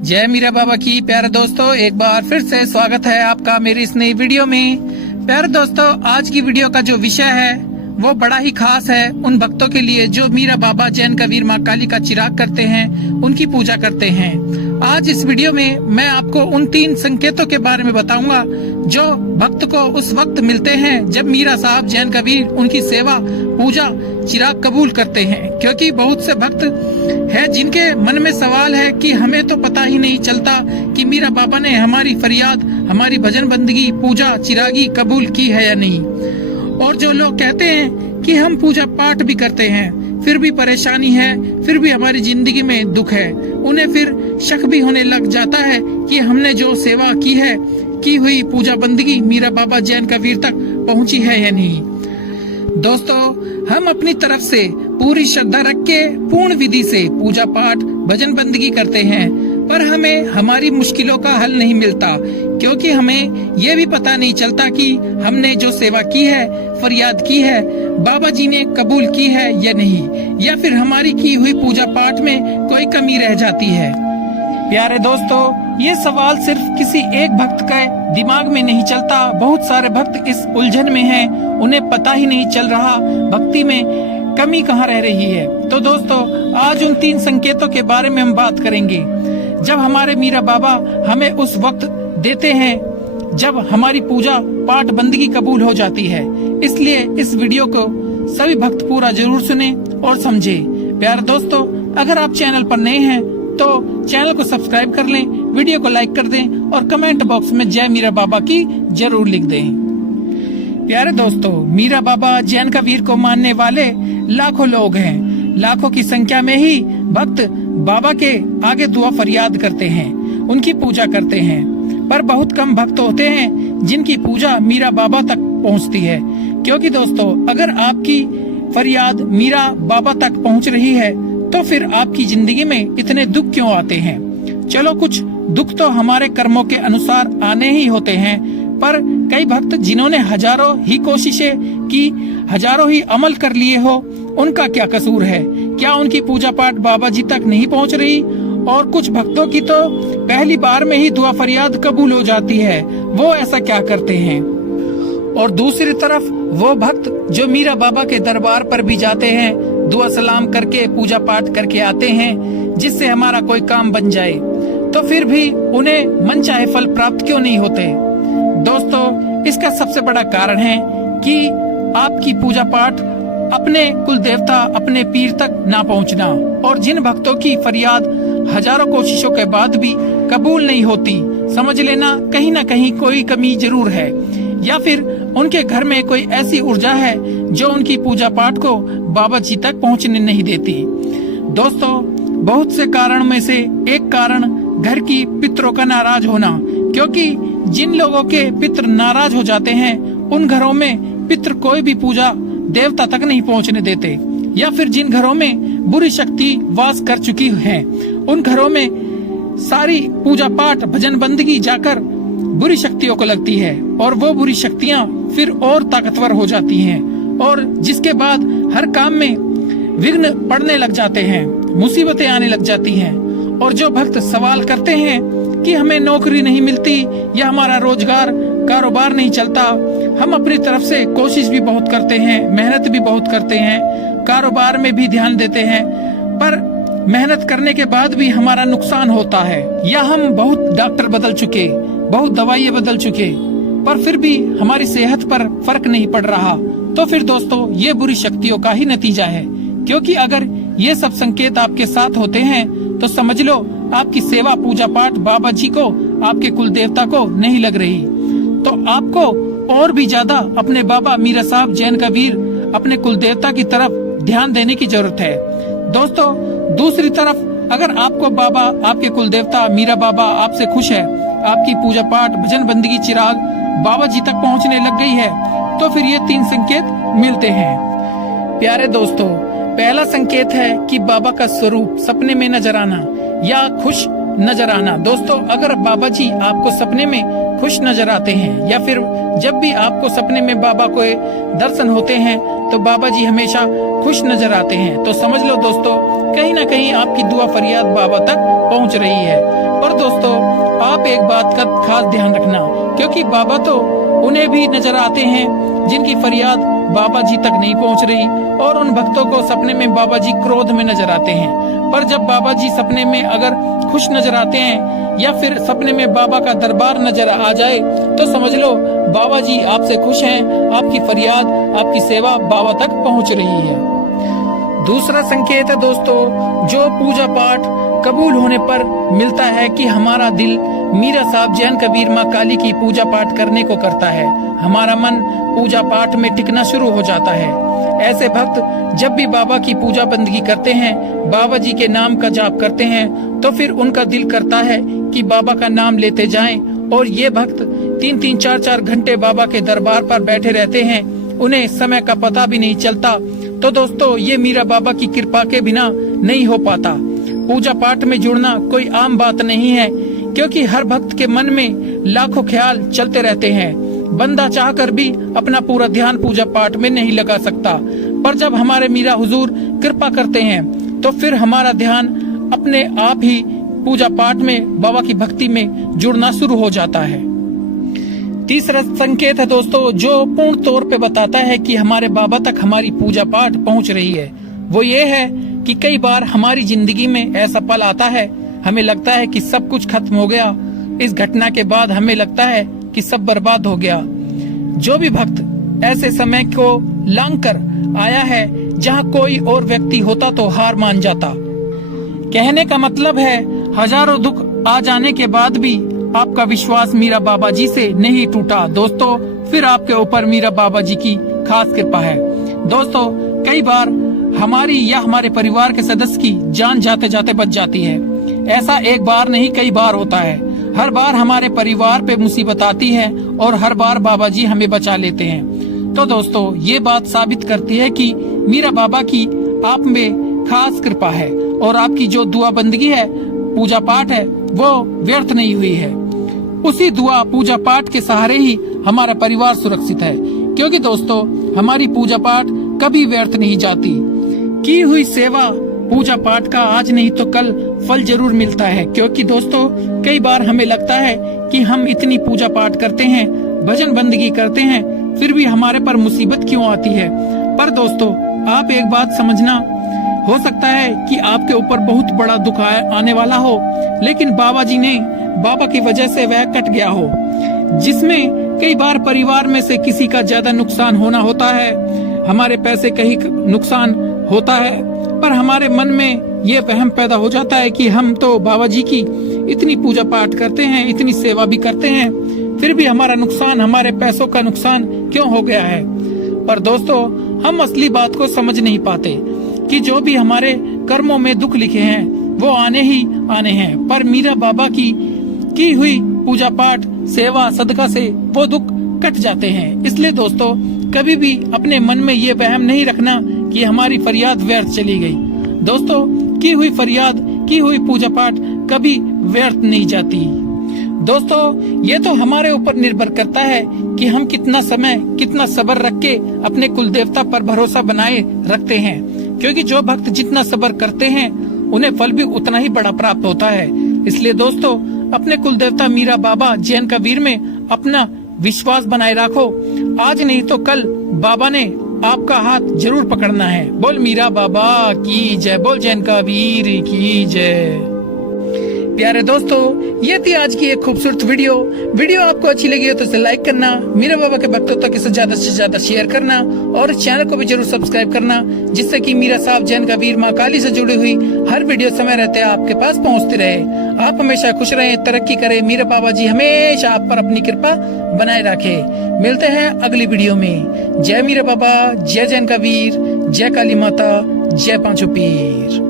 जय मीरा बाबा की। प्यारे दोस्तों, एक बार फिर से स्वागत है आपका मेरी इस नई वीडियो में। प्यारे दोस्तों, आज की वीडियो का जो विषय है वो बड़ा ही खास है उन भक्तों के लिए जो मीरा बाबा जैन कबीर माँ काली का चिराग करते हैं, उनकी पूजा करते हैं। आज इस वीडियो में मैं आपको उन 3 संकेतों के बारे में बताऊंगा जो भक्त को उस वक्त मिलते हैं जब मीरा साहब जैन कबीर उनकी सेवा पूजा चिराग कबूल करते हैं। क्योंकि बहुत से भक्त हैं जिनके मन में सवाल है कि हमें तो पता ही नहीं चलता कि मीरा बाबा ने हमारी फरियाद, हमारी भजन बंदगी, पूजा चिरागी कबूल की है या नहीं। और जो लोग कहते हैं कि हम पूजा पाठ भी करते हैं फिर भी परेशानी है, फिर भी हमारी जिंदगी में दुख है, उन्हें फिर शक भी होने लग जाता है कि हमने जो सेवा की है, की हुई पूजा बंदगी मीरा बाबा जैन कबीर तक पहुंची है या नहीं। दोस्तों, हम अपनी तरफ से पूरी श्रद्धा रख के पूर्ण विधि से पूजा पाठ भजन बंदगी करते हैं, पर हमें हमारी मुश्किलों का हल नहीं मिलता क्योंकि हमें ये भी पता नहीं चलता कि हमने जो सेवा की है, फरियाद की है, बाबा जी ने कबूल की है या नहीं, या फिर हमारी की हुई पूजा पाठ में कोई कमी रह जाती है। प्यारे दोस्तों, ये सवाल सिर्फ किसी एक भक्त के दिमाग में नहीं चलता, बहुत सारे भक्त इस उलझन में हैं, उन्हें पता ही नहीं चल रहा भक्ति में कमी कहाँ रह रही है। तो दोस्तों, आज उन 3 संकेतों के बारे में हम बात करेंगे जब हमारे मीरा बाबा हमें उस वक्त देते हैं जब हमारी पूजा पाठ बंदगी कबूल हो जाती है। इसलिए इस वीडियो को सभी भक्त पूरा जरूर सुने और समझे। प्यारे दोस्तों, अगर आप चैनल पर नए हैं तो चैनल को सब्सक्राइब कर लें, वीडियो को लाइक कर दें और कमेंट बॉक्स में जय मीरा बाबा की जरूर लिख दें। प्यारे दोस्तों, मीरा बाबा जैन कबीर को मानने वाले लाखों लोग हैं। लाखों की संख्या में ही भक्त बाबा के आगे दुआ फरियाद करते हैं, उनकी पूजा करते हैं, पर बहुत कम भक्त होते हैं जिनकी पूजा मीरा बाबा तक पहुंचती है। क्योंकि दोस्तों, अगर आपकी फरियाद मीरा बाबा तक पहुंच रही है तो फिर आपकी जिंदगी में इतने दुख क्यों आते हैं। चलो, कुछ दुख तो हमारे कर्मों के अनुसार आने ही होते हैं, पर कई भक्त जिन्होंने हजारों ही कोशिशें की, हजारों ही अमल कर लिए हो, उनका क्या कसूर है? क्या उनकी पूजा पाठ बाबा जी तक नहीं पहुंच रही? और कुछ भक्तों की तो पहली बार में ही दुआ फरियाद कबूल हो जाती है, वो ऐसा क्या करते हैं? और दूसरी तरफ वो भक्त जो मीरा बाबा के दरबार पर भी जाते हैं, दुआ सलाम करके पूजा पाठ करके आते हैं जिससे हमारा कोई काम बन जाए, तो फिर भी उन्हें मनचाहे फल प्राप्त क्यों नहीं होते? दोस्तों, इसका सबसे बड़ा कारण है कि आपकी पूजा पाठ अपने कुल देवता, अपने पीर तक ना पहुंचना। और जिन भक्तों की फरियाद हजारों कोशिशों के बाद भी कबूल नहीं होती, समझ लेना कहीं ना कहीं कोई कमी जरूर है, या फिर उनके घर में कोई ऐसी ऊर्जा है जो उनकी पूजा पाठ को बाबा जी तक पहुंचने नहीं देती। दोस्तों, बहुत से कारण में से एक कारण घर की पितरों का नाराज होना, क्योंकि जिन लोगों के पितर नाराज हो जाते हैं उन घरों में पितर कोई भी पूजा देवता तक नहीं पहुंचने देते, या फिर जिन घरों में बुरी शक्ति वास कर चुकी है उन घरों में सारी पूजा पाठ भजन बंदगी जाकर बुरी शक्तियों को लगती है, और वो बुरी शक्तियां फिर और ताकतवर हो जाती हैं, और जिसके बाद हर काम में विघ्न पड़ने लग जाते हैं, मुसीबतें आने लग जाती हैं। और जो भक्त सवाल करते हैं कि हमें नौकरी नहीं मिलती या हमारा रोजगार कारोबार नहीं चलता, हम अपनी तरफ से कोशिश भी बहुत करते हैं, मेहनत भी बहुत करते हैं, कारोबार में भी ध्यान देते हैं, पर मेहनत करने के बाद भी हमारा नुकसान होता है, या हम बहुत डॉक्टर बदल चुके, बहुत दवाइयाँ बदल चुके, पर फिर भी हमारी सेहत पर फर्क नहीं पड़ रहा, तो फिर दोस्तों, ये बुरी शक्तियों का ही नतीजा है। क्योंकि अगर ये सब संकेत आपके साथ होते हैं तो समझ लो आपकी सेवा पूजा पाठ बाबा जी को, आपके कुल देवता को नहीं लग रही। तो आपको और भी ज्यादा अपने बाबा मीरा साहब जैन कबीर, अपने कुल देवता की तरफ ध्यान देने की जरूरत है। दोस्तों, दूसरी तरफ अगर आपको बाबा, आपके कुल देवता मीरा बाबा आपसे खुश है, आपकी पूजा पाठ भजन बंदगी चिराग बाबा जी तक पहुंचने लग गई है, तो फिर ये 3 संकेत मिलते हैं। प्यारे दोस्तों, पहला संकेत है कि बाबा का स्वरूप सपने में नजर आना या खुश नजर आना। दोस्तों, अगर बाबा जी आपको सपने में खुश नजर आते हैं, या फिर जब भी आपको सपने में बाबा को दर्शन होते हैं तो बाबा जी हमेशा खुश नजर आते हैं, तो समझ लो दोस्तों, कहीं ना कहीं आपकी दुआ फरियाद बाबा तक पहुंच रही है। पर दोस्तों आप एक बात का खास ध्यान रखना, क्योंकि बाबा तो उन्हें भी नजर आते हैं जिनकी फरियाद बाबा जी तक नहीं पहुंच रही, और उन भक्तों को सपने में बाबा जी क्रोध में नजर आते हैं। पर जब बाबा जी सपने में अगर खुश नजर आते हैं या फिर सपने में बाबा का दरबार नजर आ जाए तो समझ लो बाबा जी आपसे खुश हैं, आपकी फरियाद, आपकी सेवा बाबा तक पहुंच रही है। दूसरा संकेत है दोस्तों, जो पूजा पाठ कबूल होने पर मिलता है कि हमारा दिल मीरा साहब जैन कबीर माँ काली की पूजा पाठ करने को करता है। हमारा मन पूजा पाठ में टिकना शुरू हो जाता है। ऐसे भक्त जब भी बाबा की पूजा बंदगी करते हैं, बाबा जी के नाम का जाप करते हैं, तो फिर उनका दिल करता है कि बाबा का नाम लेते जाएं। और ये भक्त 3-3, 4-4 घंटे बाबा के दरबार पर बैठे रहते हैं, उन्हें समय का पता भी नहीं चलता। तो दोस्तों ये मीरा बाबा की कृपा के बिना नहीं हो पाता। पूजा पाठ में जुड़ना कोई आम बात नहीं है, क्योंकि हर भक्त के मन में लाखों ख्याल चलते रहते हैं। बंदा चाहकर भी अपना पूरा ध्यान पूजा पाठ में नहीं लगा सकता, पर जब हमारे मीरा हुजूर कृपा करते हैं तो फिर हमारा ध्यान अपने आप ही पूजा पाठ में बाबा की भक्ति में जुड़ना शुरू हो जाता है। तीसरा संकेत है दोस्तों, जो पूर्ण तौर पे बताता है कि हमारे बाबा तक हमारी पूजा पाठ पहुंच रही है, वो ये है कि कई बार हमारी जिंदगी में ऐसा पल आता है, हमें लगता है कि सब कुछ खत्म हो गया। इस घटना के बाद हमें लगता है कि सब बर्बाद हो गया। जो भी भक्त ऐसे समय को लांघकर आया है जहां कोई और व्यक्ति होता तो हार मान जाता। कहने का मतलब है हजारों दुख आ जाने के बाद भी आपका विश्वास मीरा बाबा जी से नहीं टूटा दोस्तों, फिर आपके ऊपर मीरा बाबा जी की खास कृपा है। दोस्तों कई बार हमारी या हमारे परिवार के सदस्य की जान जाते जाते बच जाती है। ऐसा एक बार नहीं कई बार होता है। हर बार हमारे परिवार पे मुसीबत आती है और हर बार बाबा जी हमें बचा लेते हैं। तो दोस्तों ये बात साबित करती है कि मीरा बाबा की आप में खास कृपा है और आपकी जो दुआ बंदगी है, पूजा पाठ है, वो व्यर्थ नहीं हुई है। उसी दुआ पूजा पाठ के सहारे ही हमारा परिवार सुरक्षित है, क्योंकि दोस्तों हमारी पूजा पाठ कभी व्यर्थ नहीं जाती। की हुई सेवा पूजा पाठ का आज नहीं तो कल फल जरूर मिलता है, क्योंकि दोस्तों कई बार हमें लगता है कि हम इतनी पूजा पाठ करते हैं, भजन बंदगी करते हैं, फिर भी हमारे पर मुसीबत क्यों आती है। पर दोस्तों आप एक बात समझना, हो सकता है कि आपके ऊपर बहुत बड़ा दुख आने वाला हो, लेकिन बाबा जी ने बाबा की वजह से वह कट गया हो, जिसमें कई बार परिवार में से किसी का ज्यादा नुकसान होना होता है, हमारे पैसे कहीं नुकसान होता है, पर हमारे मन में ये वहम पैदा हो जाता है कि हम तो बाबा जी की इतनी पूजा पाठ करते हैं, इतनी सेवा भी करते हैं, फिर भी हमारा नुकसान, हमारे पैसों का नुकसान क्यों हो गया है। पर दोस्तों हम असली बात को समझ नहीं पाते कि जो भी हमारे कर्मों में दुख लिखे हैं वो आने ही आने हैं, पर मीरा बाबा की हुई पूजा पाठ, सेवा, सदका से वो दुख कट जाते हैं। इसलिए दोस्तों कभी भी अपने मन में ये वहम नहीं रखना कि हमारी फरियाद व्यर्थ चली गई। दोस्तों की हुई फरियाद, की हुई पूजा पाठ कभी व्यर्थ नहीं जाती। दोस्तों ये तो हमारे ऊपर निर्भर करता है कि हम कितना समय, कितना सब्र रख के अपने कुल देवता पर भरोसा बनाए रखते हैं, क्योंकि जो भक्त जितना सब्र करते हैं उन्हें फल भी उतना ही बड़ा प्राप्त होता है। इसलिए दोस्तों अपने कुल देवता मीरा बाबा जैन कबीर में अपना विश्वास बनाए रखो। आज नहीं तो कल बाबा ने आपका हाथ जरूर पकड़ना है। बोल मीरा बाबा की जय, बोल जैन कबीर की जय। प्यारे दोस्तों ये थी आज की एक खूबसूरत वीडियो आपको अच्छी लगी हो तो इसे लाइक करना, मीरा बाबा के भक्तों तक इसे ज्यादा से ज्यादा शेयर करना और चैनल को भी जरूर सब्सक्राइब करना, जिससे कि मीरा साहब जैन कबीर माँ काली से जुड़ी हुई हर वीडियो समय रहते आपके पास पहुँचती रहे। आप हमेशा खुश रहें, तरक्की करें, मीरा बाबा जी हमेशा आप पर अपनी कृपा बनाए रखे। मिलते हैं अगली वीडियो में। जय मीरा बाबा, जय जैन कबीर, जय काली माता, जय पांचों पीर।